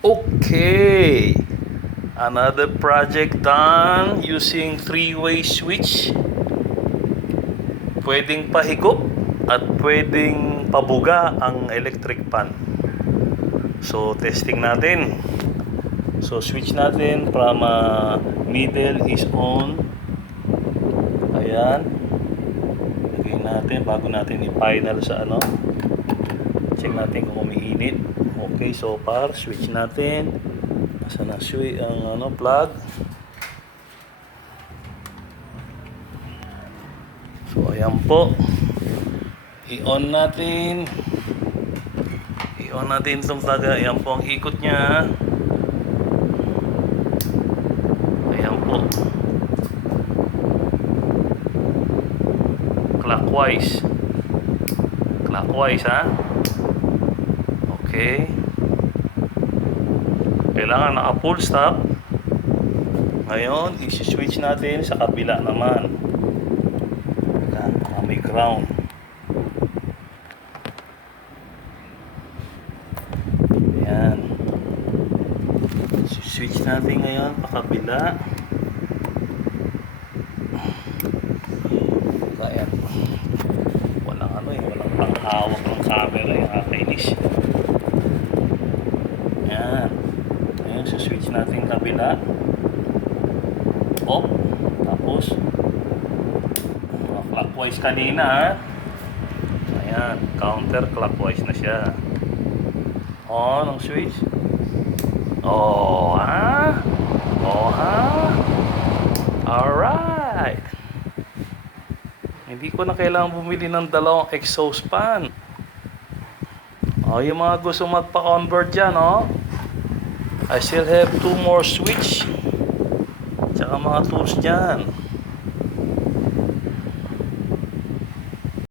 Okay, another project done using three-way switch. Pwedeng pahigop at pwedeng pabuga ang electric pan. So testing natin. So switch natin from middle is on. Ayan. Lagay natin bago natin i-final sa ano. Check natin kung umiinit. Okay, so far switch natin. Nasa na switch ang ano plug. So ayan po. I-on natin. I-on natin itong plug. Ayan po ang ikot niya. Ayan po. Clockwise. Clockwise ha. Okay. Kailangan naka full stop. Ngayon, i-switch natin sa kabila naman. May ground. Ayan. Switch natin ngayon pa kabila. Ayan. Walang ano eh, walang panghawak ng camera yung kakainis. Ayan. Ayan, so switch natin kabila. Off. Tapos clockwise kanina ha. Ayan, counter clockwise na siya. On ang switch. Oh ha. Oh ha. Alright. Hindi ko na kailangan bumili ng dalawang exhaust fan. Oh, yung mga gusto magpa-convert dyan, oh. I still have 2 more switch. Tsaka mga tools dyan.